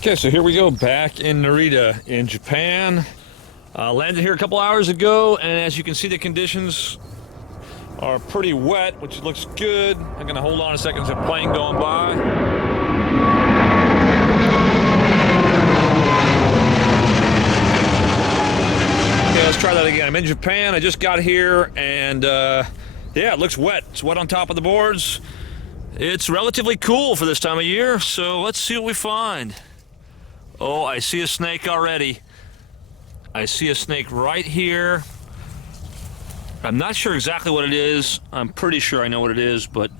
Okay, so here we go, back in Narita in Japan. Landed here a couple hours ago, and as you can see, the conditions are pretty wet, which looks good. I'm gonna hold on a second, there's a plane going by. Okay, let's try that again. I'm in Japan, I just got here, and yeah, it looks wet. It's wet on top of the boards. It's relatively cool for this time of year, so let's see what we find. Oh, I see a snake already. I see a snake right here. I'm not sure exactly what it is. I'm pretty sure I know what it is, but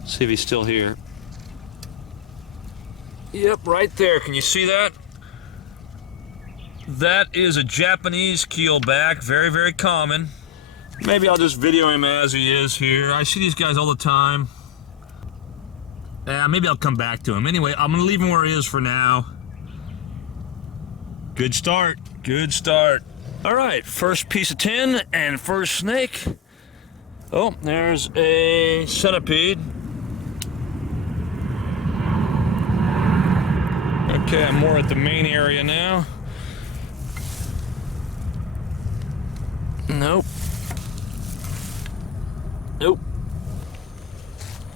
let's see if he's still here. Yep, right there. Can you see that? That is a Japanese keelback. Very, very common. Maybe I'll just video him as he is here. I see these guys all the time. Maybe I'll come back to him. Anyway, I'm gonna leave him where he is for now. Good start, good start. All right, first piece of tin and first snake. Oh, there's a centipede. Okay, I'm more at the main area now. Nope. Nope.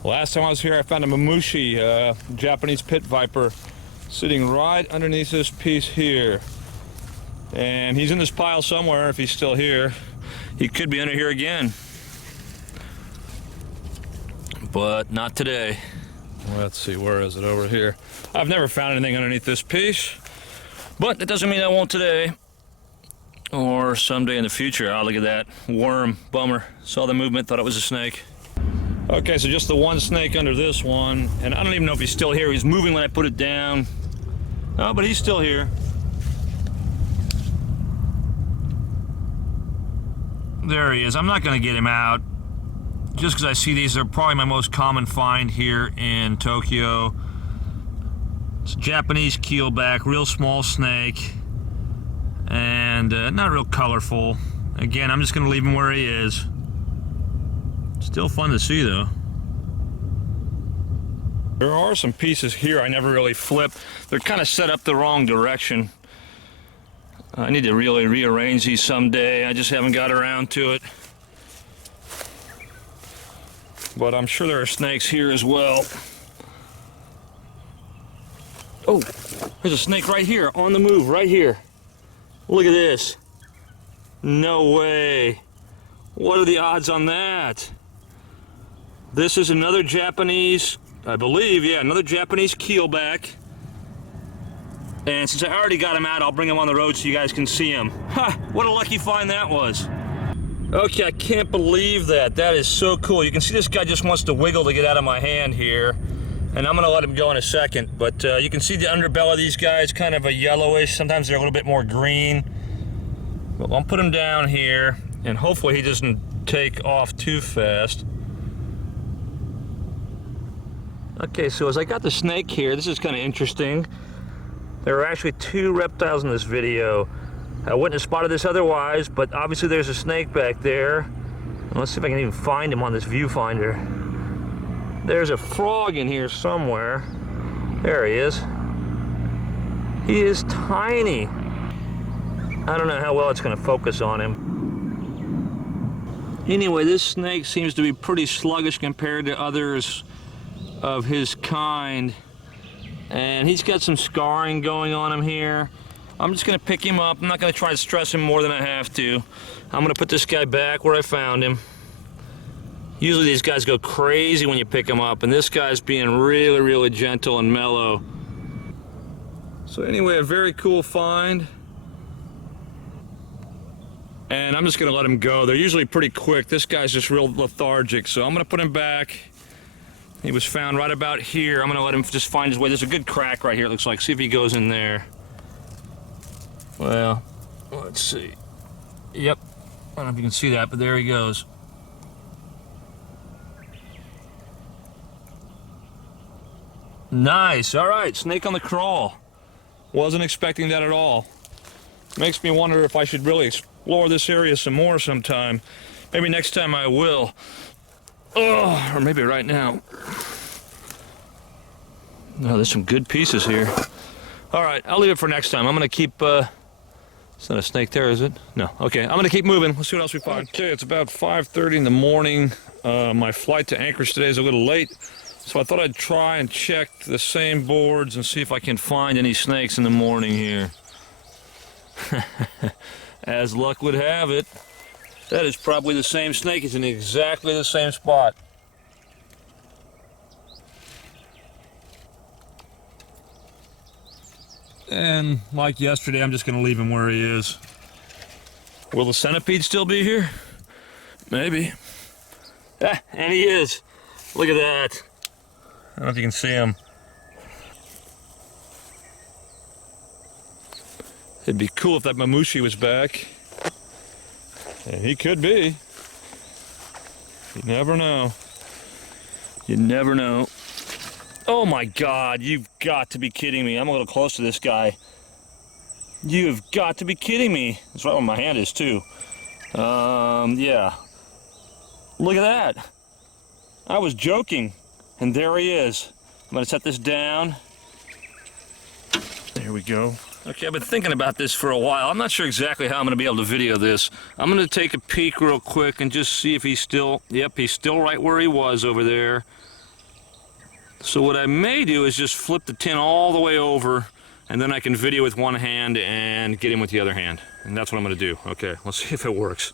Last time I was here, I found a Mamushi, Japanese pit viper, sitting right underneath this piece here. And he's in this pile somewhere if he's still here. He could be under here again. But not today. Let's see, where is it? Over here. I've never found anything underneath this piece. But that doesn't mean I won't today. Or someday in the future. Oh, look at that. Worm. Bummer. Saw the movement, thought it was a snake. Okay, so just the one snake under this one, and I don't even know if he's still here. He's moving when I put it down. Oh, but he's still here. There he is. I'm not going to get him out, just because I see these are probably my most common find here in Tokyo. It's a Japanese keelback, real small snake, and not real colorful. Again, I'm just going to leave him where he is. Still fun to see, though. There are some pieces here I never really flip. They're kind of set up the wrong direction. I need to really rearrange these someday. I just haven't got around to it. But I'm sure there are snakes here as well. Oh, there's a snake right here, on the move, right here. Look at this. No way. What are the odds on that? This is another Japanese, I believe, yeah, another Japanese keelback. And since I already got him out, I'll bring him on the road so you guys can see him. Ha! What a lucky find that was. Okay, I can't believe that. That is so cool. You can see this guy just wants to wiggle to get out of my hand here. And I'm gonna let him go in a second. But you can see the underbelly of these guys, kind of a yellowish. Sometimes they're a little bit more green. But I'll put him down here, and hopefully he doesn't take off too fast. Okay, so as I got the snake here, this is kind of interesting. There are actually two reptiles in this video. I wouldn't have spotted this otherwise, but obviously there's a snake back there. And let's see if I can even find him on this viewfinder. There's a frog in here somewhere. There he is. He is tiny. I don't know how well it's going to focus on him. Anyway, this snake seems to be pretty sluggish compared to others of his kind, and he's got some scarring going on him here. I'm just gonna pick him up. I'm not gonna try to stress him more than I have to. I'm gonna put this guy back where I found him. Usually these guys go crazy when you pick him up, and this guy's being really, really gentle and mellow. So anyway, a very cool find. And I'm just gonna let him go. They're usually pretty quick. This guy's just real lethargic, so I'm gonna put him back. He was found right about here. I'm gonna let him just find his way. There's a good crack right here, it looks like. See if he goes in there. Well, let's see. Yep, I don't know if you can see that, but there he goes. Nice, all right, snake on the crawl. Wasn't expecting that at all. Makes me wonder if I should really explore this area some more sometime. Maybe next time I will. Oh, or maybe right now. No, there's some good pieces here. All right, I'll leave it for next time. I'm gonna keep, it's not a snake there, is it? No, okay, I'm gonna keep moving. Let's see what else we find. Okay, it's about 5:30 in the morning. My flight to Anchorage today is a little late, so I thought I'd try and check the same boards and see if I can find any snakes in the morning here. As luck would have it, that is probably the same snake. It's in exactly the same spot. And like yesterday, I'm just going to leave him where he is. Will the centipede still be here? Maybe. Ah, and he is. Look at that. I don't know if you can see him. It'd be cool if that Mamushi was back. Yeah, he could be. You never know. You never know. Oh my God, you've got to be kidding me. I'm a little close to this guy. You've got to be kidding me. That's right where my hand is too. Yeah. Look at that. I was joking, and there he is. I'm gonna set this down. There we go. Okay, I've been thinking about this for a while. I'm not sure exactly how I'm gonna be able to video this. I'm gonna take a peek real quick and just see if he's still, yep, he's still right where he was over there. So what I may do is just flip the tin all the way over, and then I can video with one hand and get him with the other hand. And that's what I'm gonna do. Okay, let's see if it works.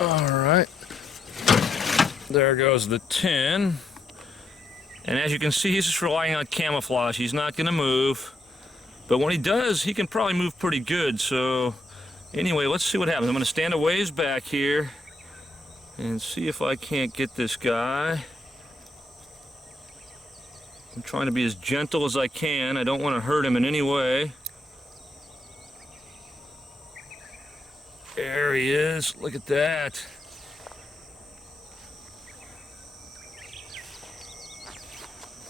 All right. There goes the tin. And as you can see, he's just relying on camouflage. He's not gonna move. But when he does, he can probably move pretty good. So anyway, let's see what happens. I'm gonna stand a ways back here and see if I can't get this guy. I'm trying to be as gentle as I can. I don't want to hurt him in any way. There he is. Look at that.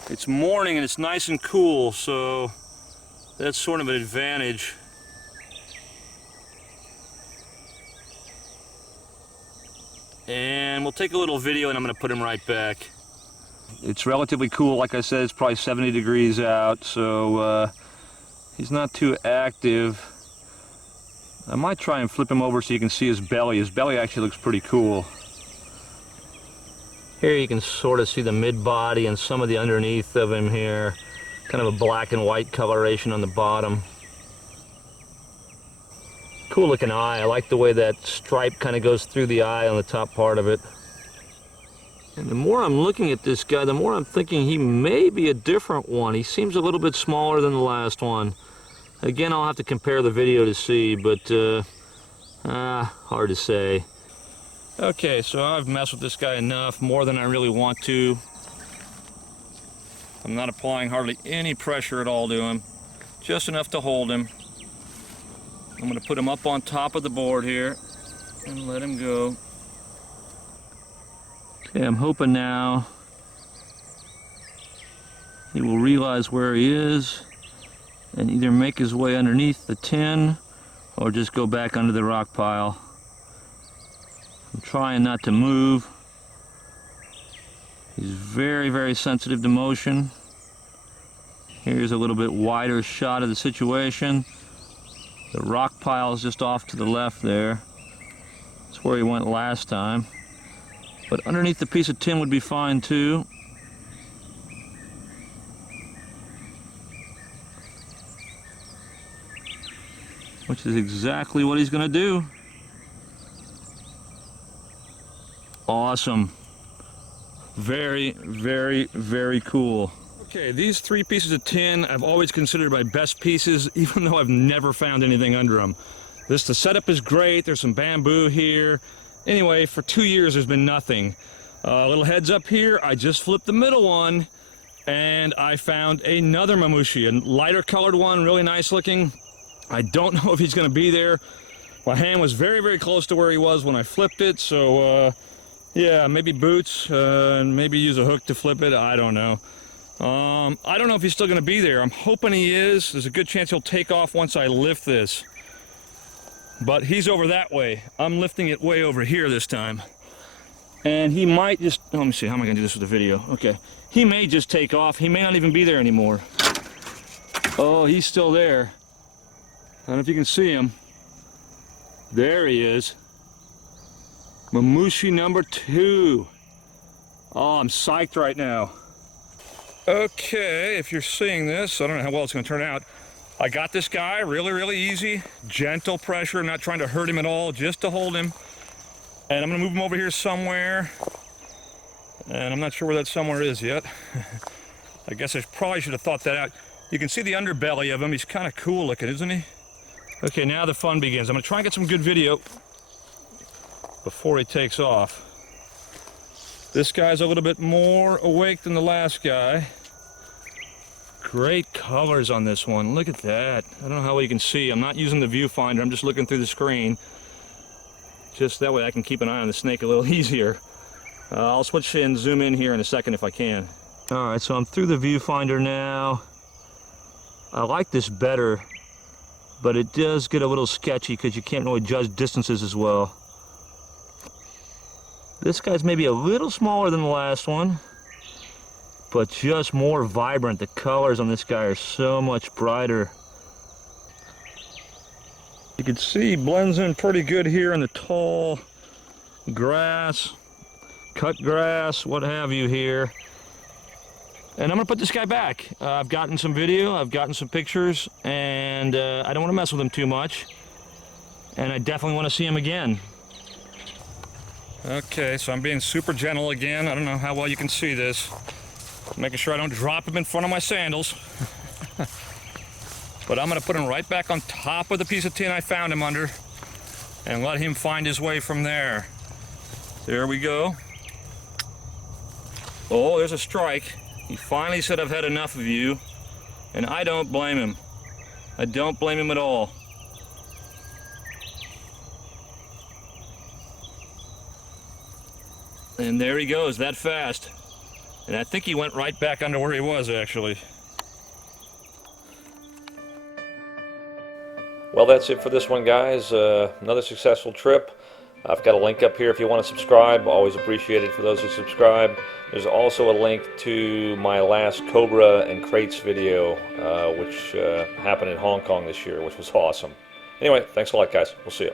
It's morning and it's nice and cool, so that's sort of an advantage. And we'll take a little video and I'm going to put him right back. It's relatively cool, like I said, it's probably 70 degrees out, so he's not too active. I might try and flip him over so you can see his belly. His belly actually looks pretty cool. Here you can sort of see the mid-body and some of the underneath of him here. Kind of a black and white coloration on the bottom. Cool looking eye. I like the way that stripe kind of goes through the eye on the top part of it. And the more I'm looking at this guy, the more I'm thinking he may be a different one. He seems a little bit smaller than the last one. Again, I'll have to compare the video to see, but hard to say. Okay, so I've messed with this guy enough, more than I really want to. I'm not applying hardly any pressure at all to him, just enough to hold him. I'm going to put him up on top of the board here and let him go. Okay, I'm hoping now he will realize where he is and either make his way underneath the tin or just go back under the rock pile. I'm trying not to move. He's very, very sensitive to motion. Here's a little bit wider shot of the situation. The rock pile is just off to the left there. That's where he went last time. But underneath the piece of tin would be fine too. Which is exactly what he's gonna do. Awesome. Very, very, very cool. Okay, these three pieces of tin I've always considered my best pieces, even though I've never found anything under them. The setup is great. There's some bamboo here. Anyway, for 2 years there's been nothing. A little heads up here, I just flipped the middle one and I found another Mamushi, a lighter colored one, really nice looking. I don't know if he's gonna be there. My hand was very, very close to where he was when I flipped it, so yeah, maybe boots, and maybe use a hook to flip it, I don't know. I don't know if he's still gonna be there. I'm hoping he is. There's a good chance he'll take off once I lift this. But he's over that way. I'm lifting it way over here this time. And he might just, oh, let me see, how am I going to do this with the video? Okay. He may just take off. He may not even be there anymore. Oh, he's still there. I don't know if you can see him. There he is. Mamushi number 2. Oh, I'm psyched right now. Okay, if you're seeing this, I don't know how well it's going to turn out. I got this guy really, really easy. Gentle pressure. I'm not trying to hurt him at all, just to hold him. And I'm going to move him over here somewhere. And I'm not sure where that somewhere is yet. I guess I probably should have thought that out. You can see the underbelly of him. He's kind of cool looking, isn't he? Okay, now the fun begins. I'm going to try and get some good video before he takes off. This guy's a little bit more awake than the last guy. Great colors on this one. Look at that. I don't know how well you can see. I'm not using the viewfinder. I'm just looking through the screen. Just that way I can keep an eye on the snake a little easier. I'll switch and zoom in here in a second if I can. All right, so I'm through the viewfinder now. I like this better, but it does get a little sketchy because you can't really judge distances as well. This guy's maybe a little smaller than the last one, but just more vibrant. The colors on this guy are so much brighter. You can see he blends in pretty good here in the tall grass, cut grass, what have you here. And I'm gonna put this guy back. I've gotten some video, I've gotten some pictures, and I don't want to mess with him too much. And I definitely want to see him again. Okay, so I'm being super gentle again. I don't know how well you can see this. Making sure I don't drop him in front of my sandals. But I'm going to put him right back on top of the piece of tin I found him under and let him find his way from there. There we go. Oh, there's a strike. He finally said, I've had enough of you, and I don't blame him. I don't blame him at all. And there he goes, that fast. And I think he went right back under where he was, actually. Well, that's it for this one, guys. Another successful trip. I've got a link up here if you want to subscribe. Always appreciated for those who subscribe. There's also a link to my last Cobra and Crates video, which happened in Hong Kong this year, which was awesome. Anyway, thanks a lot, guys. We'll see you.